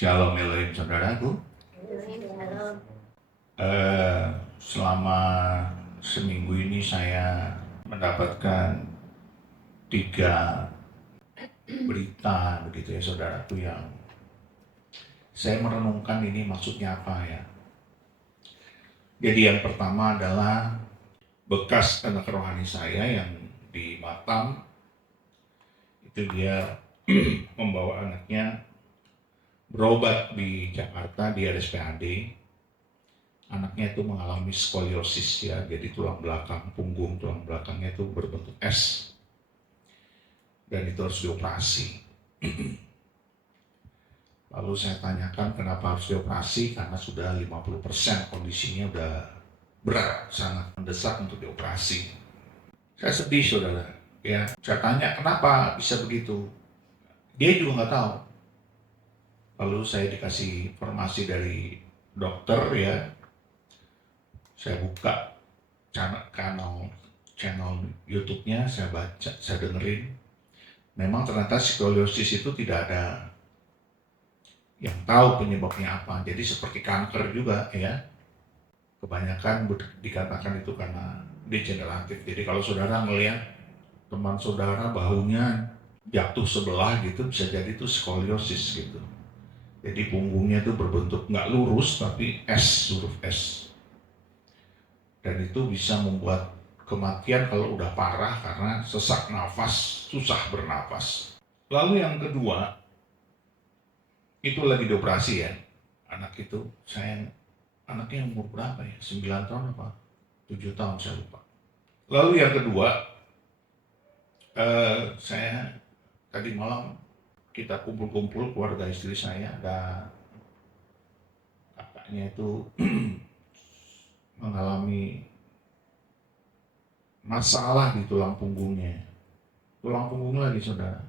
Shalom Elohim saudaraku. Selama seminggu ini saya mendapatkan 3 berita begitu ya saudaraku, yang saya merenungkan ini maksudnya apa ya. Jadi yang pertama adalah bekas anak rohani saya yang di Batam, itu dia membawa anaknya berobat di Jakarta di RSPAD. Anaknya itu mengalami skoliosis ya, jadi tulang belakang belakangnya itu berbentuk S dan itu harus dioperasi. Lalu saya tanyakan kenapa harus dioperasi, karena sudah 50% kondisinya udah berat, sangat mendesak untuk dioperasi. Saya sedih saudara ya, saya tanya kenapa bisa begitu, dia juga nggak tahu. Lalu saya dikasih informasi dari dokter ya, saya buka channel YouTube-nya, saya baca, saya dengerin. Memang ternyata skoliosis itu tidak ada yang tahu penyebabnya apa. Jadi seperti kanker juga ya. Kebanyakan dikatakan itu karena degeneratif. Jadi kalau saudara melihat teman saudara bahunya jatuh sebelah gitu, bisa jadi itu skoliosis gitu. Jadi punggungnya itu berbentuk nggak lurus tapi S, huruf S. Dan itu bisa membuat kematian kalau udah parah karena sesak nafas, susah bernafas. Lalu yang kedua, itu lagi dioperasi ya. Anak itu, anaknya umur berapa ya? 9 tahun apa? 7 tahun saya lupa. Lalu yang kedua, saya tadi malam kita kumpul-kumpul keluarga istri saya, ada kakaknya itu mengalami masalah di tulang punggungnya. Tulang punggung lagi saudara.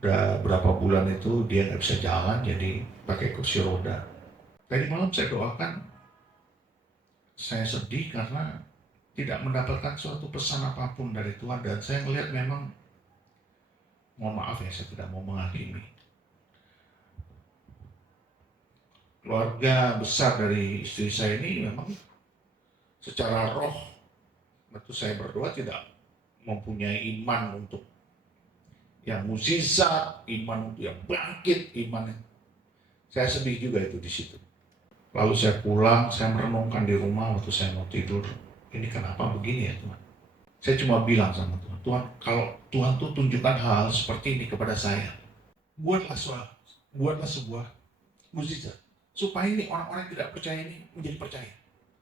Udah berapa bulan itu dia nggak bisa jalan, jadi pakai kursi roda. Tadi malam saya doakan, saya sedih karena tidak mendapatkan suatu pesan apapun dari Tuhan, dan saya melihat memang, mohon maaf ya, saya tidak mau menghakimi. Keluarga besar dari istri saya ini memang secara roh, waktu saya berdoa tidak mempunyai iman untuk yang mukjizat, iman untuk yang bangkit, iman. Saya sedih juga itu di situ. Lalu saya pulang, saya merenungkan di rumah waktu saya mau tidur, ini kenapa begini ya Tuhan? Saya cuma bilang sama Tuhan, Tuhan, kalau Tuhan tuh tunjukkan hal seperti ini kepada saya, buatlah sebuah mukjizat, supaya ini orang-orang yang tidak percaya ini menjadi percaya.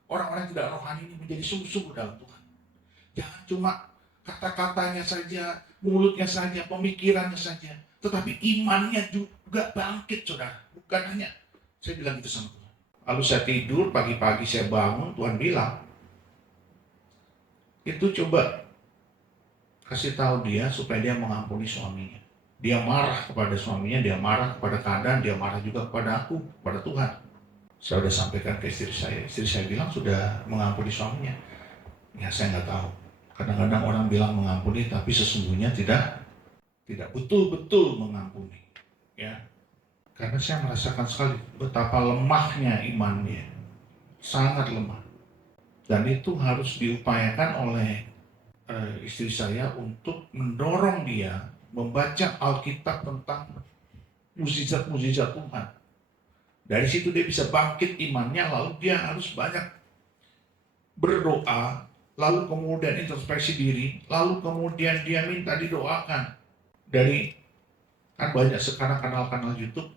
Orang-orang yang tidak rohani ini menjadi sungguh-sungguh dalam Tuhan. Jangan cuma kata-katanya saja, mulutnya saja, pemikirannya saja, tetapi imannya juga bangkit saudara. Bukan hanya, saya bilang itu sama Tuhan. Lalu saya tidur, pagi-pagi saya bangun, Tuhan bilang, itu coba kasih tahu dia supaya dia mengampuni suaminya. Dia marah kepada suaminya, dia marah kepada keadaan, dia marah juga kepada aku, kepada Tuhan. Saya sudah sampaikan ke istri saya bilang sudah mengampuni suaminya. Ya saya nggak tahu. Kadang-kadang orang bilang mengampuni, tapi sesungguhnya tidak betul-betul mengampuni. Ya, karena saya merasakan sekali betapa lemahnya imannya, sangat lemah. Dan itu harus diupayakan oleh istri saya untuk mendorong dia membaca Alkitab tentang mukjizat-mukjizat Tuhan. Dari situ dia bisa bangkit imannya, lalu dia harus banyak berdoa, lalu kemudian introspeksi diri, lalu kemudian dia minta didoakan. Dari, kan banyak sekarang kanal-kanal YouTube,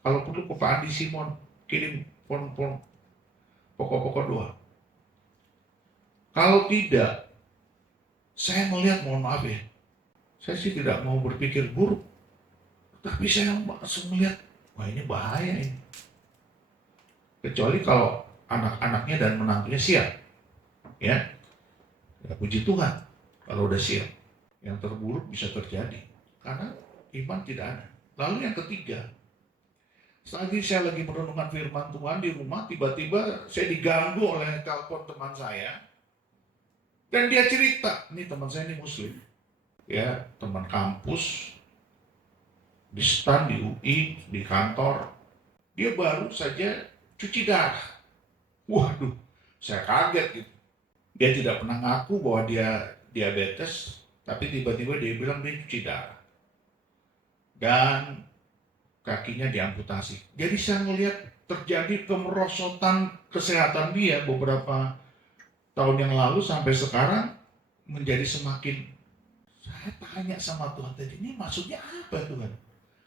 kalau perlu ke Pak Andi Simon, kirim pokok-pokok doa. Kalau tidak, saya melihat, mohon maaf ya, saya sih tidak mau berpikir buruk, tapi saya langsung melihat, wah ini bahaya ini. Kecuali kalau anak-anaknya dan menantunya siap, ya puji Tuhan, kalau udah siap. Yang terburuk bisa terjadi, karena iman tidak ada. Lalu yang ketiga, lagi saya lagi merenungkan firman Tuhan di rumah, tiba-tiba saya diganggu oleh telepon teman saya, dan dia cerita, ini teman saya ini muslim, ya teman kampus, di stan, di UI, di kantor. Dia baru saja cuci darah. Waduh, saya kaget gitu. Dia tidak pernah ngaku bahwa dia diabetes, tapi tiba-tiba dia bilang dia cuci darah. Dan kakinya diamputasi. Jadi saya melihat terjadi kemerosotan kesehatan dia beberapa tahun yang lalu sampai sekarang menjadi semakin. Saya tanya sama Tuhan tadi, ini maksudnya apa Tuhan?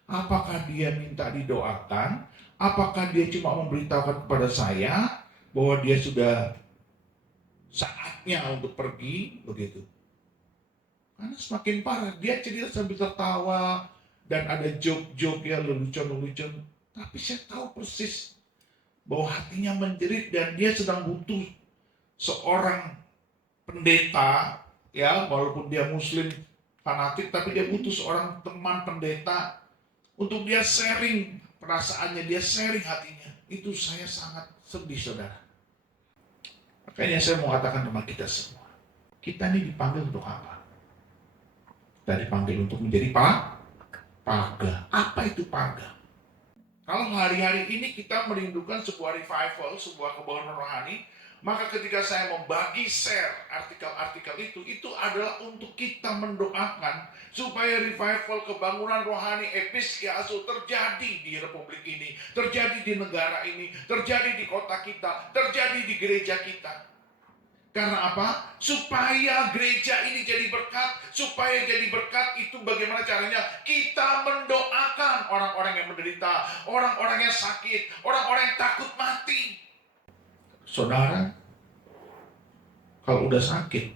Apakah dia minta didoakan? Apakah dia cuma memberitahukan kepada saya bahwa dia sudah saatnya untuk pergi begitu? Karena semakin parah, dia cerita sambil tertawa dan ada joke-joke ya, lelucon-lelucon. Tapi saya tahu persis bahwa hatinya menjerit dan dia sedang butuh seorang pendeta, ya walaupun dia muslim fanatik, tapi dia butuh seorang teman pendeta untuk dia sharing perasaannya, dia sharing hatinya. Itu saya sangat sedih, saudara. Makanya saya mau katakan sama kita semua, kita ini dipanggil untuk apa? Kita dipanggil untuk menjadi paga. Apa itu paga? Kalau hari-hari ini kita merindukan sebuah revival, sebuah kebangunan rohani, maka ketika saya membagi share artikel-artikel itu adalah untuk kita mendoakan supaya revival kebangunan rohani Episkiasu terjadi di Republik ini, terjadi di negara ini, terjadi di kota kita, terjadi di gereja kita. Karena apa? Supaya gereja ini jadi berkat. Supaya jadi berkat itu bagaimana caranya? Kita mendoakan orang-orang yang menderita, orang-orang yang sakit, orang-orang yang takut mati. Saudara, kalau udah sakit,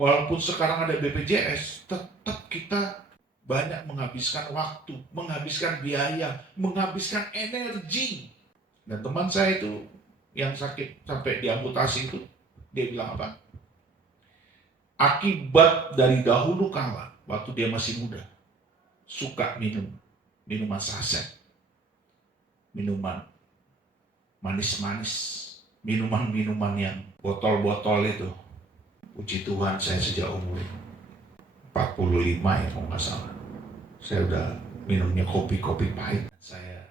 walaupun sekarang ada BPJS, tetap kita banyak menghabiskan waktu, menghabiskan biaya, menghabiskan energi. Dan teman saya itu yang sakit sampai diamputasi itu, dia bilang apa? Akibat dari dahulu kala, waktu dia masih muda, suka minuman saset, minuman manis-manis, minuman-minuman yang botol-botol itu. Puji Tuhan, saya sejak umur 45 ya kalau nggak salah, saya udah minumnya kopi-kopi pahit. Saya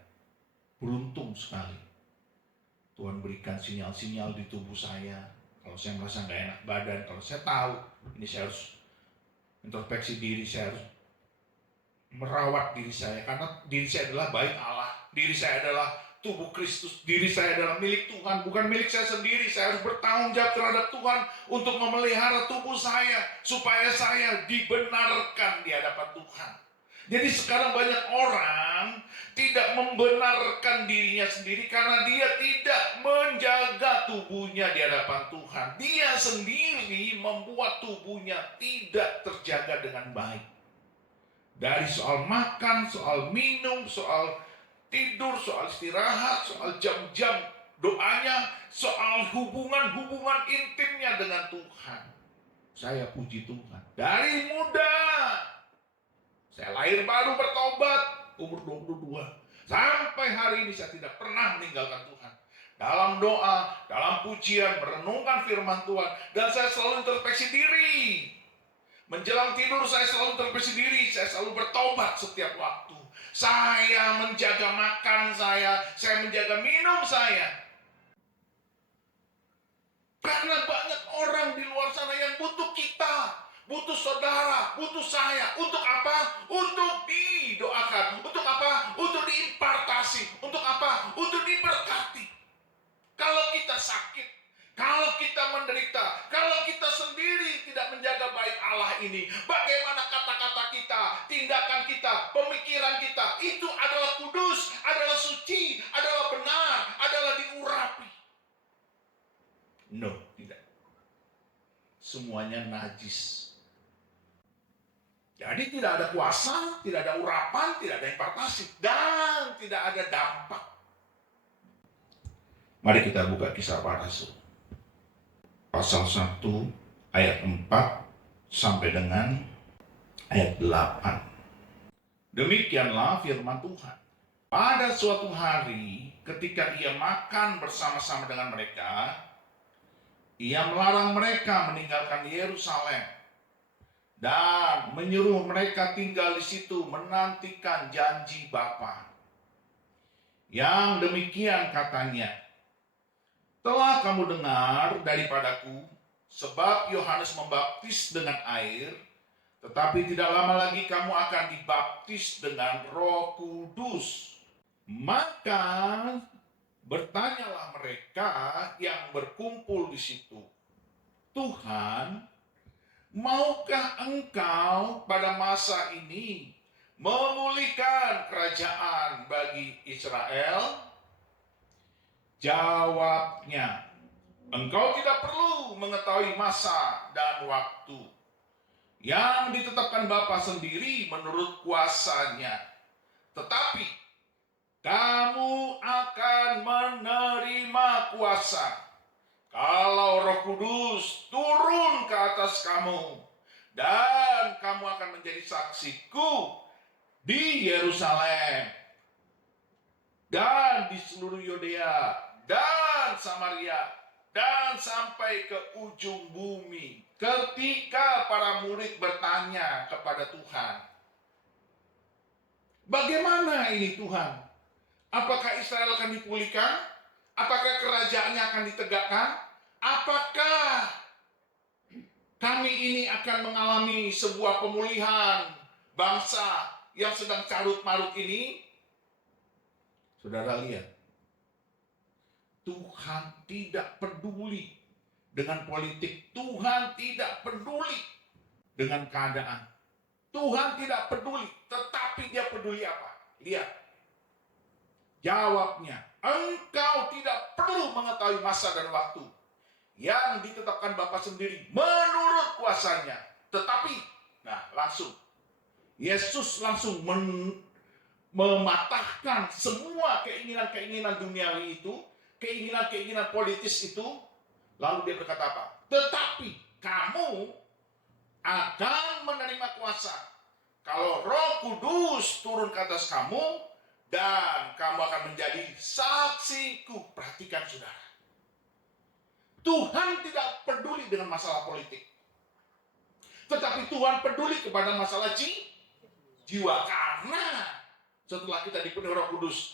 beruntung sekali. Tuhan berikan sinyal-sinyal di tubuh saya. Kalau saya merasa nggak enak badan, kalau saya tahu ini saya harus introspeksi diri, saya harus merawat diri saya, karena diri saya adalah bait Allah, diri saya adalah tubuh Kristus, diri saya adalah milik Tuhan, bukan milik saya sendiri. Saya harus bertanggung jawab terhadap Tuhan untuk memelihara tubuh saya supaya saya dibenarkan di hadapan Tuhan. Jadi sekarang banyak orang tidak membenarkan dirinya sendiri karena dia tidak menjaga tubuhnya di hadapan Tuhan. Dia sendiri membuat tubuhnya tidak terjaga dengan baik. Dari soal makan, soal minum, soal tidur, soal istirahat, soal jam-jam doanya, soal hubungan-hubungan intimnya dengan Tuhan. Saya puji Tuhan. Dari muda, saya lahir baru bertobat, umur 22. Sampai hari ini saya tidak pernah meninggalkan Tuhan. Dalam doa, dalam pujian, merenungkan firman Tuhan. Dan saya selalu introspeksi diri. Menjelang tidur saya selalu introspeksi diri. Saya selalu bertobat setiap waktu. Saya menjaga makan saya menjaga minum saya. Karena banyak orang di luar sana yang butuh kita. Butuh saudara, butuh saya. Untuk apa? Untuk didoakan. Untuk apa? Untuk diimpartasi. Untuk apa? Untuk diberkati. Kalau kita sakit, kalau kita menderita, kalau kita sendiri tidak menjaga baik Allah ini, bagaimana kata-kata kita, tindakan kita, pemikiran kita, itu adalah kudus, adalah suci, adalah benar, adalah diurapi. No, tidak. Semuanya najis. Jadi tidak ada kuasa, tidak ada urapan, tidak ada impartasi, dan tidak ada dampak. Mari kita buka Kisah Para Rasul. Pasal 1 ayat 4 sampai dengan ayat 8. Demikianlah firman Tuhan. Pada suatu hari ketika ia makan bersama-sama dengan mereka, ia melarang mereka meninggalkan Yerusalem dan menyuruh mereka tinggal di situ menantikan janji Bapa. Yang demikian katanya, telah kamu dengar daripadaku, sebab Yohanes membaptis dengan air, tetapi tidak lama lagi kamu akan dibaptis dengan Roh Kudus. Maka bertanyalah mereka yang berkumpul di situ, Tuhan, maukah Engkau pada masa ini memulihkan kerajaan bagi Israel? Jawabnya, Engkau tidak perlu mengetahui masa dan waktu yang ditetapkan Bapa sendiri menurut kuasanya. Tetapi kamu akan menerima kuasa kalau Roh Kudus turun ke atas kamu, dan kamu akan menjadi saksiku di Yerusalem dan di seluruh Yudea dan Samaria dan sampai ke ujung bumi. Ketika para murid bertanya kepada Tuhan, bagaimana ini Tuhan? Apakah Israel akan dipulihkan? Apakah kerajaannya akan ditegakkan? Apakah kami ini akan mengalami sebuah pemulihan bangsa yang sedang carut-marut ini? Saudara lihat, Tuhan tidak peduli dengan politik. Tuhan tidak peduli dengan keadaan. Tuhan tidak peduli, tetapi Dia peduli apa? Lihat. Jawabnya, Engkau tidak perlu mengetahui masa dan waktu yang ditetapkan Bapa sendiri menurut kuasanya. Tetapi, langsung Yesus langsung mematahkan semua keinginan-keinginan duniawi itu, keinginan-keinginan politis itu. Lalu dia berkata apa? Tetapi kamu akan menerima kuasa kalau Roh Kudus turun ke atas kamu, dan kamu akan menjadi saksiku. Perhatikan saudara, Tuhan tidak peduli dengan masalah politik, tetapi Tuhan peduli kepada masalah jiwa. Karena setelah kita dipenuhi Roh Kudus,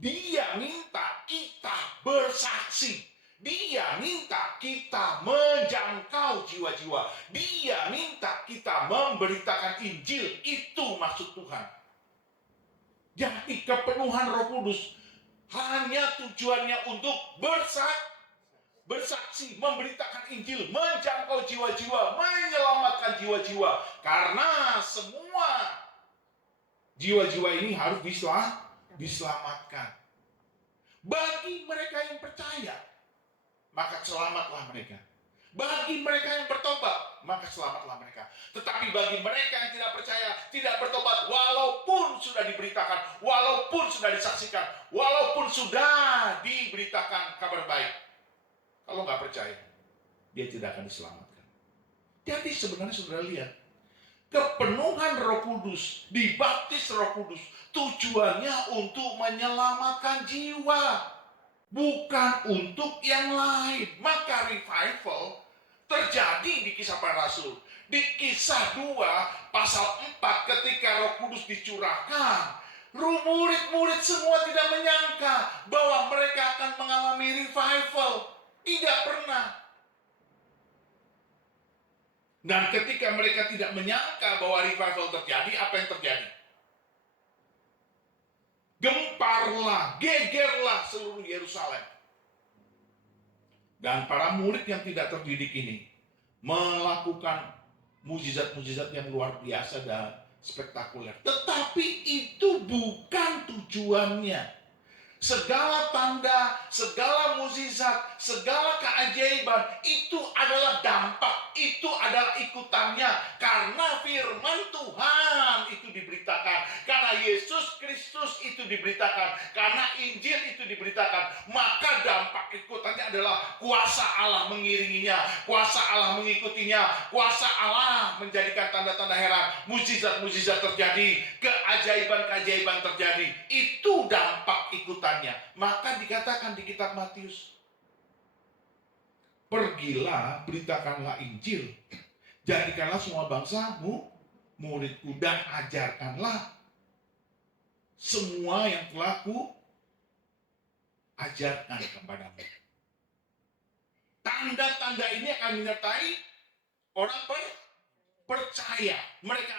Dia minta kita bersaksi. Dia minta kita menjangkau jiwa-jiwa. Dia minta kita memberitakan Injil. Itu maksud Tuhan. Jadi kepenuhan Roh Kudus hanya tujuannya untuk bersaksi, memberitakan Injil, menjangkau jiwa-jiwa, menyelamatkan jiwa-jiwa. Karena semua jiwa-jiwa ini harus diselamatkan. Bagi mereka yang percaya, maka selamatlah mereka. Bagi mereka yang bertobat, maka selamatlah mereka. Tetapi bagi mereka yang tidak percaya, tidak bertobat, walaupun sudah diberitakan, walaupun sudah disaksikan, walaupun sudah diberitakan kabar baik, kalau nggak percaya, dia tidak akan diselamatkan. Jadi sebenarnya saudara lihat, kepenuhan Roh Kudus, dibaptis Roh Kudus, tujuannya untuk menyelamatkan jiwa, bukan untuk yang lain. Maka revival terjadi di Kisah Para Rasul. Di Kisah 2 pasal 4 ketika Roh Kudus dicurahkan, murid-murid semua tidak menyangka bahwa mereka akan mengalami revival. Tidak pernah. Dan ketika mereka tidak menyangka bahwa revival terjadi, apa yang terjadi? Gemparlah, gegerlah seluruh Yerusalem. Dan para murid yang tidak terdidik ini melakukan mujizat-mujizat yang luar biasa dan spektakuler. Tetapi itu bukan tujuannya. Segala tanda, segala mukjizat, segala keajaiban itu adalah dampak, itu adalah ikutannya. Karena firman Tuhan itu diberitakan, karena Yesus Kristus itu diberitakan, karena Injil itu diberitakan. Maka dampak ikutannya adalah kuasa Allah mengiringinya, kuasa Allah mengikutinya, kuasa Allah menjadikan tanda-tanda heran, mukjizat-mukjizat terjadi, keajaiban-keajaiban terjadi. Itu dampak ikutan. Maka dikatakan di kitab Matius, pergilah, beritakanlah Injil. Jadikanlah semua bangsamu muridku dan ajarkanlah semua yang telah ku ajarkan kepadamu. Tanda-tanda ini akan menyertai orang percaya. Mereka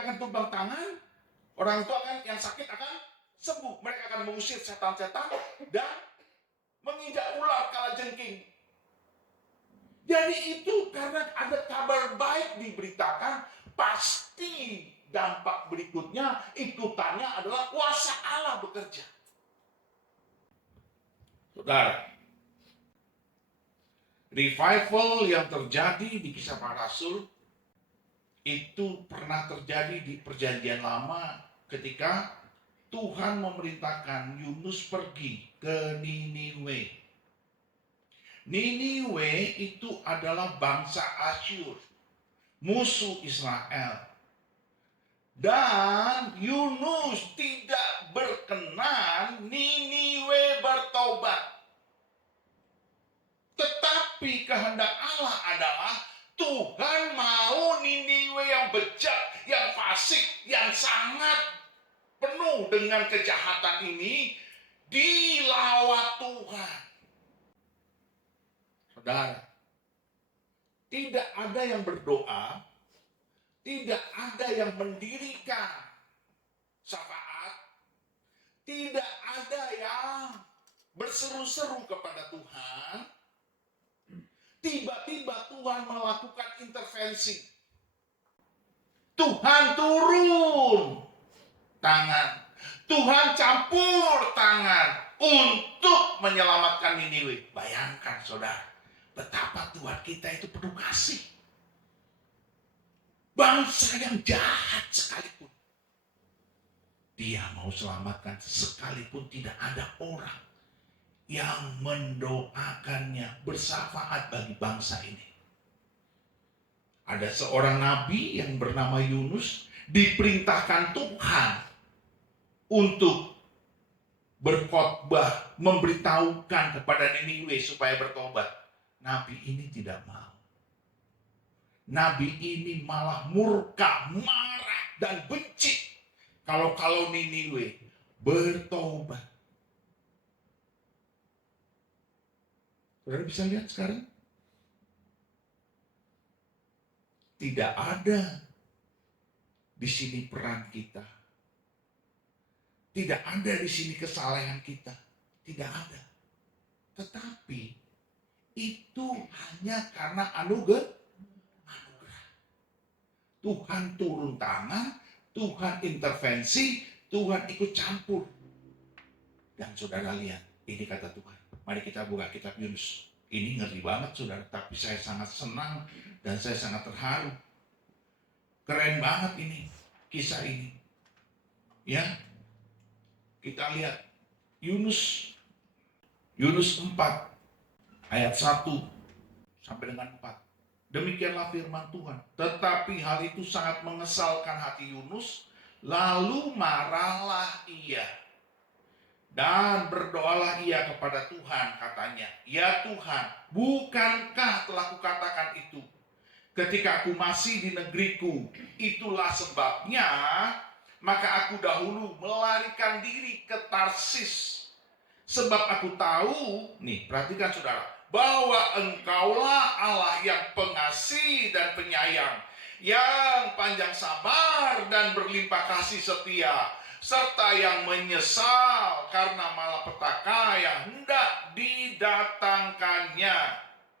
akan tumpang tangan, orang tua akan yang sakit akan sembuh. Mereka akan mengusir setan-setan dan menginjak ular kalajengking. Jadi itu karena ada kabar baik diberitakan, pasti dampak berikutnya ikutannya adalah kuasa Allah bekerja. Saudara, revival yang terjadi di Kisah Para Rasul itu pernah terjadi di Perjanjian Lama ketika Tuhan memerintahkan Yunus pergi ke Niniwe. Niniwe itu adalah bangsa Asyur, musuh Israel. Dan Yunus tidak berkenan Niniwe bertobat. Tetapi kehendak Allah adalah Tuhan mau Niniwe yang bejat, yang fasik, yang sangat penuh dengan kejahatan ini dilawat Tuhan. Saudara, tidak ada yang berdoa, tidak ada yang mendirikan syafaat, tidak ada yang berseru-seru kepada Tuhan. Tiba-tiba Tuhan melakukan intervensi. Tuhan turun tangan. Tuhan campur tangan untuk menyelamatkan Niniwe. Bayangkan saudara, betapa Tuhan kita itu penuh kasih. Bangsa yang jahat sekalipun, Dia mau selamatkan, sekalipun tidak ada orang yang mendoakannya bersyafaat bagi bangsa ini. Ada seorang nabi yang bernama Yunus, diperintahkan Tuhan untuk berkhotbah, memberitahukan kepada Niniwe supaya bertobat. Nabi ini tidak mau. Nabi ini malah murka, marah, dan benci kalau Niniwe bertobat. Saudara bisa lihat sekarang, tidak ada di sini peran kita, tidak ada di sini kesalahan kita, tidak ada. Tetapi itu hanya karena anugerah. Tuhan turun tangan, Tuhan intervensi, Tuhan ikut campur. Dan saudara lihat, ini kata Tuhan. Mari kita buka kitab Yunus. Ini ngeri banget saudara, tapi saya sangat senang dan saya sangat terharu. Keren banget ini, kisah ini. Ya, kita lihat Yunus 4 ayat 1 sampai dengan 4. Demikianlah firman Tuhan. Tetapi hal itu sangat mengesalkan hati Yunus, lalu marahlah ia. Dan berdoalah ia kepada Tuhan, katanya, ya Tuhan, bukankah telah kukatakan itu ketika aku masih di negeriku? Itulah sebabnya maka aku dahulu melarikan diri ke Tarsis. Sebab aku tahu, nih perhatikan saudara, bahwa engkaulah Allah yang pengasih dan penyayang, yang panjang sabar dan berlimpah kasih setia, serta yang menyesal karena malapetaka yang hendak didatangkannya.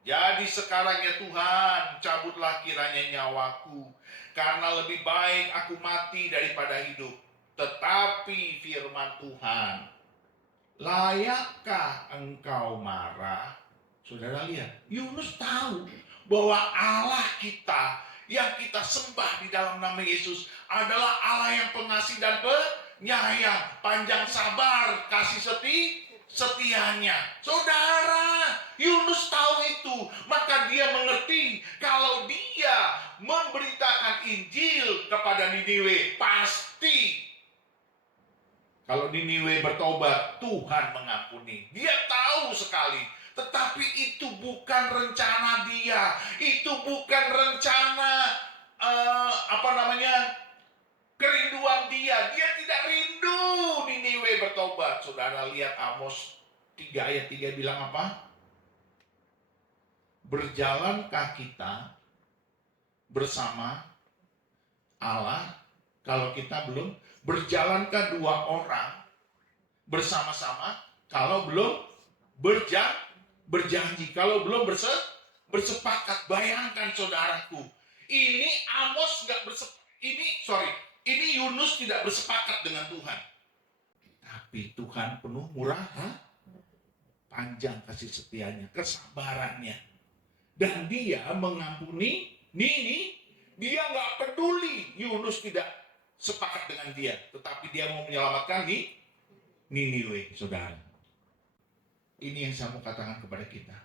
Jadi sekarang ya Tuhan, cabutlah kiranya nyawaku, karena lebih baik aku mati daripada hidup. Tetapi firman Tuhan, layakkah engkau marah? Saudara lihat, Yunus tahu bahwa Allah kita yang kita sembah di dalam nama Yesus adalah Allah yang pengasih dan penyayang, panjang sabar, kasih setianya. Saudara, Yunus tahu itu, maka dia mengerti kalau dia memberitakan Injil kepada Niniwe, pasti kalau Niniwe bertobat, Tuhan mengampuni. Dia tahu sekali. Tetapi itu bukan rencana dia. Itu bukan rencana kerinduan dia. Dia tidak rindu Niniwe bertobat. Saudara lihat Amos 3 ayat 3 bilang apa? Berjalankah kita bersama Allah kalau kita belum? Berjalankah dua orang bersama-sama kalau belum berjanji, kalau belum bersepakat? Bayangkan saudaraku, ini Amos ini Yunus tidak bersepakat dengan Tuhan. Tapi Tuhan penuh murah, panjang kasih setianya, kesabarannya. Dan dia mengampuni dia nggak peduli Yunus tidak sepakat dengan dia. Tetapi dia mau menyelamatkan Niniwe, saudara. Ini yang saya mau katakan kepada kita.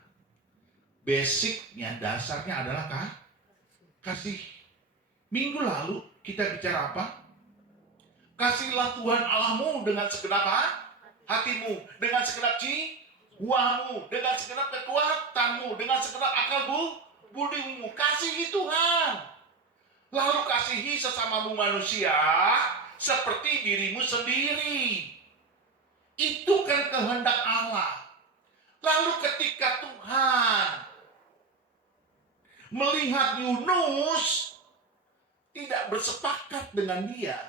Basicnya, dasarnya adalah kasih. Minggu lalu kita bicara apa? Kasihlah Tuhan Allahmu dengan segenap hatimu, dengan segenap jiwamu, dengan segenap kekuatanmu, dengan segenap akal budimu. Kasihi Tuhan. Lalu kasihi sesamamu manusia seperti dirimu sendiri. Itu kan kehendak Allah. Lalu ketika Tuhan melihat Yunus tidak bersepakat dengan dia,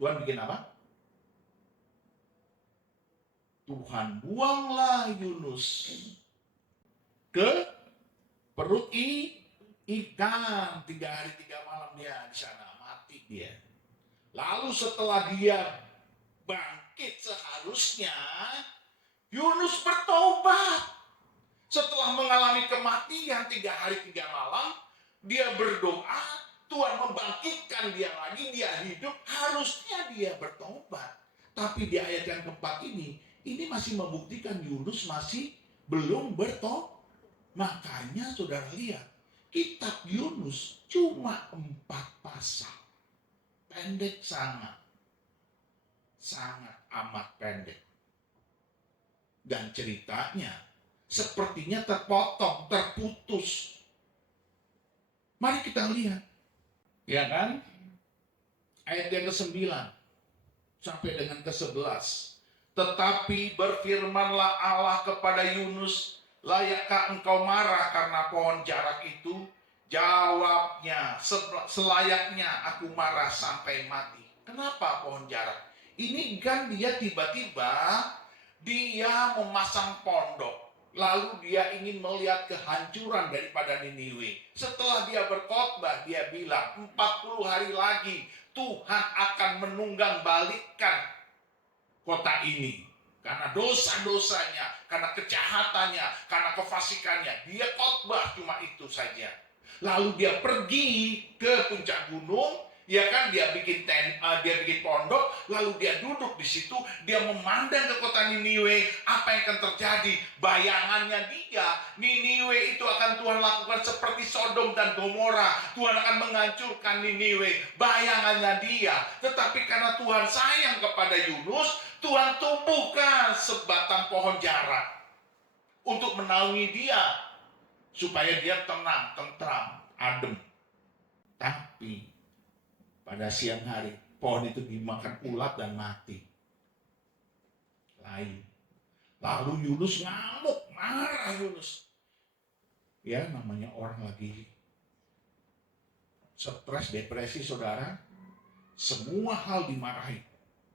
Tuhan bikin apa? Tuhan buanglah Yunus ke perut ikan. 3 hari 3 malam dia di sana, mati dia. Lalu setelah dia bangkit, seharusnya Yunus bertobat. Setelah mengalami kematian 3 hari 3 malam, dia berdoa, Tuhan membangkitkan dia lagi, dia hidup, harusnya dia bertobat. Tapi di ayat yang keempat ini masih membuktikan Yunus masih belum bertobat. Makanya saudara lihat, kitab Yunus cuma 4 pasal. Pendek sangat amat pendek. Dan ceritanya sepertinya terpotong, terputus. Mari kita lihat. Ya kan? Ayat yang ke-9 sampai dengan ke-11. Tetapi berfirmanlah Allah kepada Yunus, layakkah engkau marah karena pohon jarak itu? Jawabnya, selayaknya aku marah sampai mati. Kenapa pohon jarak? Ini kan dia tiba-tiba dia memasang pondok. Lalu dia ingin melihat kehancuran daripada Niniwe. Setelah dia berkhotbah, dia bilang 40 hari lagi Tuhan akan menunggang balikkan kota ini. Karena dosa-dosanya, karena kejahatannya, karena kefasikannya. Dia khotbah cuma itu saja. Lalu dia pergi ke puncak gunung. Ya kan, dia bikin pondok, lalu dia duduk di situ, dia memandang ke kota Niniwe, apa yang akan terjadi? Bayangannya dia, Niniwe itu akan Tuhan lakukan seperti Sodom dan Gomora. Tuhan akan menghancurkan Niniwe, bayangannya dia. Tetapi karena Tuhan sayang kepada Yunus, Tuhan tumbuhkan sebatang pohon jarak untuk menaungi dia, supaya dia tenang, tentram, adem. Tapi pada siang hari, pohon itu dimakan ulat dan mati. Lalu Yunus ngamuk, marah Yunus. Ya, namanya orang lagi stres, depresi, saudara. Semua hal dimarahi.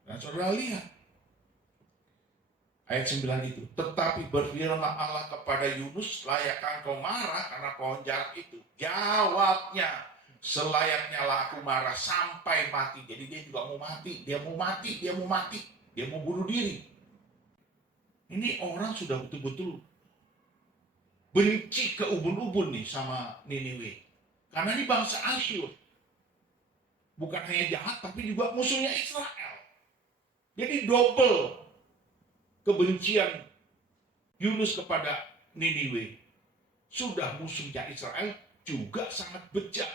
Dan saudara lihat, ayat 9 itu. Tetapi berfirmanlah Allah kepada Yunus, layakkah engkau marah karena pohon jarak itu? Jawabnya, selayaknya lah aku marah sampai mati. Jadi dia juga mau mati, dia mau bunuh diri. Ini orang sudah betul-betul benci ke ubun-ubun nih sama Niniwe. Karena ini bangsa Asyur. Bukan hanya jahat, tapi juga musuhnya Israel. Jadi double kebencian Yunus kepada Niniwe. Sudah musuhnya Israel, juga sangat bejat.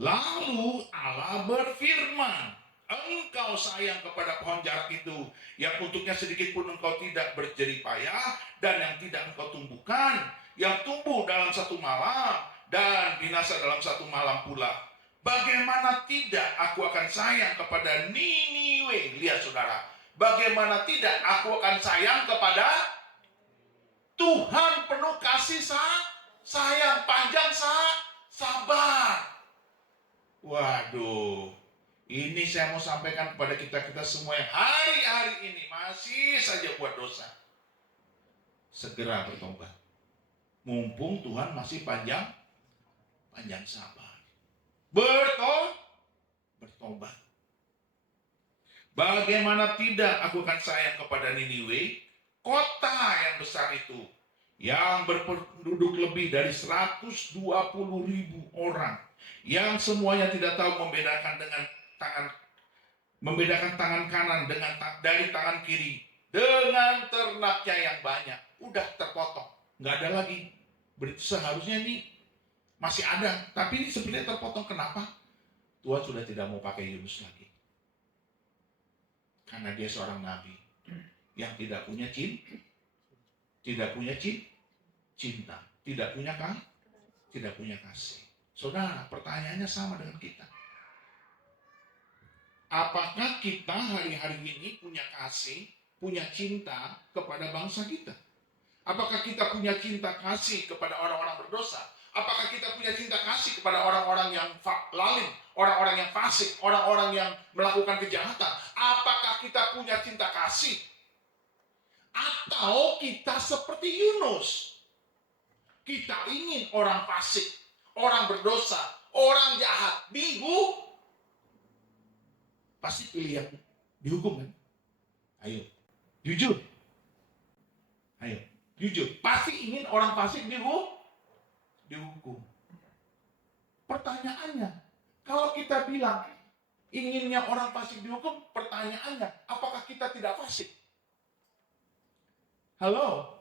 Lalu Allah berfirman, Engkau sayang kepada pohon jarak itu, yang untuknya sedikit pun engkau tidak berjerih payah, dan yang tidak engkau tumbuhkan, yang tumbuh dalam satu malam, dan binasa dalam satu malam pula. Bagaimana tidak aku akan sayang kepada Niniwe? Lihat saudara, bagaimana tidak aku akan sayang kepada Tuhan penuh kasih sayang, panjang sabar. Waduh, ini saya mau sampaikan kepada kita semua yang hari-hari ini masih saja buat dosa. Segera bertobat. Mumpung Tuhan masih panjang sabar. Bertobat. Bagaimana tidak aku akan sayang kepada Niniwe, kota yang besar itu, yang berpenduduk lebih dari 120.000 orang, yang semuanya tidak tahu membedakan tangan kanan dari tangan kiri, dengan ternaknya yang banyak. Udah terpotong, nggak ada lagi. Seharusnya ini masih ada, tapi ini sebenarnya terpotong. Kenapa? Tuhan sudah tidak mau pakai Yunus lagi, karena dia seorang nabi yang tidak punya cinta, tidak punya kasih. Saudara, pertanyaannya sama dengan kita. Apakah kita hari-hari ini punya kasih, punya cinta kepada bangsa kita? Apakah kita punya cinta kasih kepada orang-orang berdosa? Apakah kita punya cinta kasih kepada orang-orang yang lalim, orang-orang yang fasik, orang-orang yang melakukan kejahatan? Apakah kita punya cinta kasih? Atau kita seperti Yunus? Kita ingin orang fasik, orang berdosa, orang jahat pasti pilih yang dihukum kan? Ayo, jujur. Pasti ingin orang fasik dihukum. Pertanyaannya, kalau kita bilang inginnya orang fasik dihukum, pertanyaannya, apakah kita tidak fasik? Halo?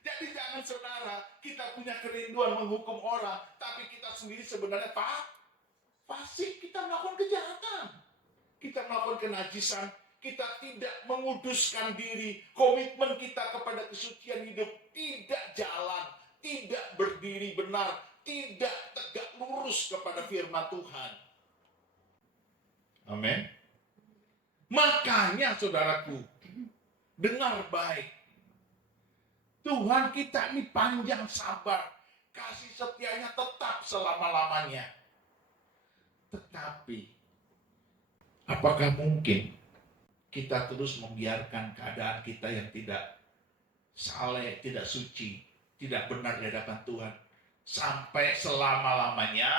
Jadi jangan saudara, kita punya kerinduan menghukum orang, tapi kita sendiri sebenarnya fasik. Kita melakukan kejahatan, kita melakukan kenajisan, kita tidak menguduskan diri, komitmen kita kepada kesucian hidup tidak jalan, tidak berdiri benar, tidak tegak lurus kepada firman Tuhan. Amin. Makanya saudaraku, dengar baik. Tuhan kita ini panjang sabar, kasih setianya tetap selama-lamanya. Tetapi, apakah mungkin kita terus membiarkan keadaan kita yang tidak saleh, tidak suci, tidak benar di hadapan Tuhan sampai selama-lamanya?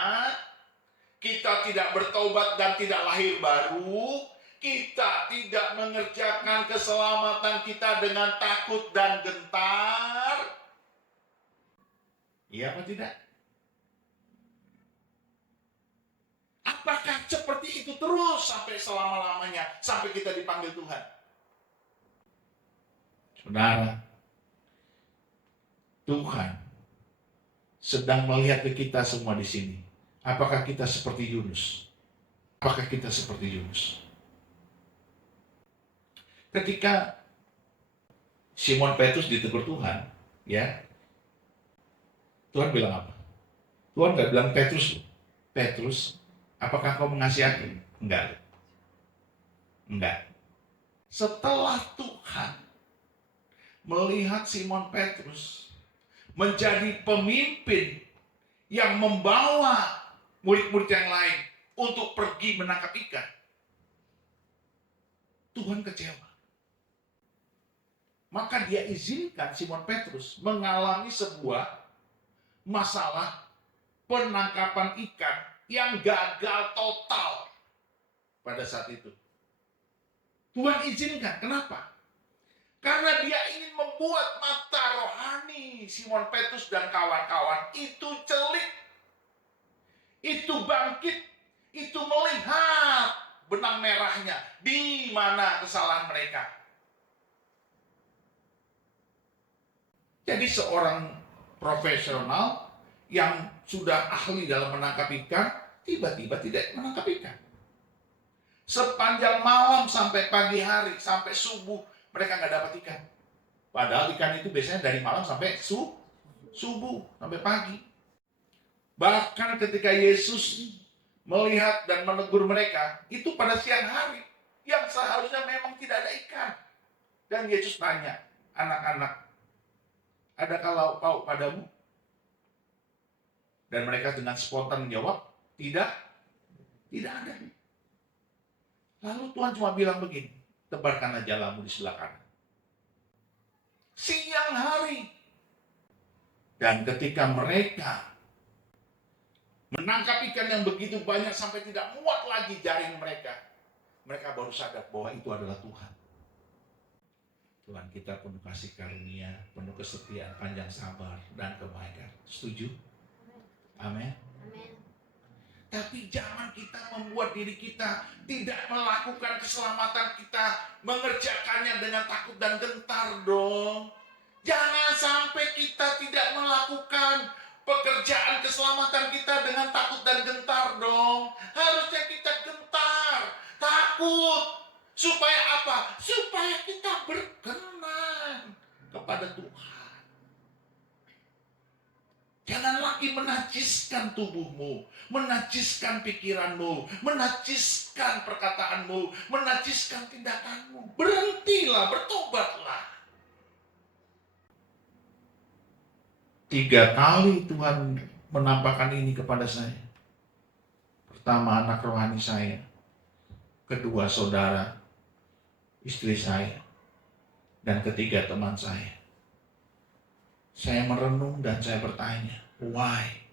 Kita tidak bertobat dan tidak lahir baru, kita tidak mengerjakan keselamatan kita dengan takut dan gentar. Iya apa tidak? Apakah seperti itu terus sampai selama-lamanya, sampai kita dipanggil Tuhan? Saudara, Tuhan sedang melihat ke kita semua di sini. Apakah kita seperti Yunus? Ketika Simon Petrus ditegur Tuhan, ya, Tuhan bilang apa? Tuhan nggak bilang, Petrus, apakah kau mengasihi aku? Enggak. Setelah Tuhan melihat Simon Petrus menjadi pemimpin yang membawa murid-murid yang lain untuk pergi menangkap ikan, Tuhan kecewa. Maka dia izinkan Simon Petrus mengalami sebuah masalah penangkapan ikan yang gagal total pada saat itu. Tuhan izinkan, kenapa? Karena dia ingin membuat mata rohani Simon Petrus dan kawan-kawan itu celik, itu bangkit, itu melihat benang merahnya, di mana kesalahan mereka. Jadi seorang profesional yang sudah ahli dalam menangkap ikan, tiba-tiba tidak menangkap ikan. Sepanjang malam sampai pagi hari, sampai subuh, mereka nggak dapat ikan. Padahal ikan itu biasanya dari malam sampai subuh, sampai pagi. Bahkan ketika Yesus melihat dan menegur mereka, itu pada siang hari, yang seharusnya memang tidak ada ikan. Dan Yesus tanya, anak-anak, adakah lauk pauk padamu? Dan mereka dengan spontan menjawab, tidak ada. Lalu Tuhan cuma bilang begini, tebarkanlah jalamu di sebelah kanan. Siang hari. Dan ketika mereka menangkap ikan yang begitu banyak sampai tidak muat lagi jaring mereka, mereka baru sadar bahwa itu adalah Tuhan. Tuhan kita penuh kasih karunia, penuh kesetiaan, panjang sabar, dan kebaikan. Setuju? Amin. Tapi jangan kita membuat diri kita tidak melakukan keselamatan kita, mengerjakannya dengan takut dan gentar dong. Jangan sampai kita tidak melakukan pekerjaan keselamatan kita dengan takut dan gentar dong. Harusnya kita gentar, takut. Supaya apa? Supaya kita berkenan kepada Tuhan. Jangan lagi menajiskan tubuhmu, menajiskan pikiranmu, menajiskan perkataanmu, menajiskan tindakanmu. Berhentilah, bertobatlah. 3 kali Tuhan menampakkan ini kepada saya. Pertama, anak rohani saya. Kedua, saudara, istri saya. Dan ketiga, teman saya. Saya merenung dan saya bertanya, why?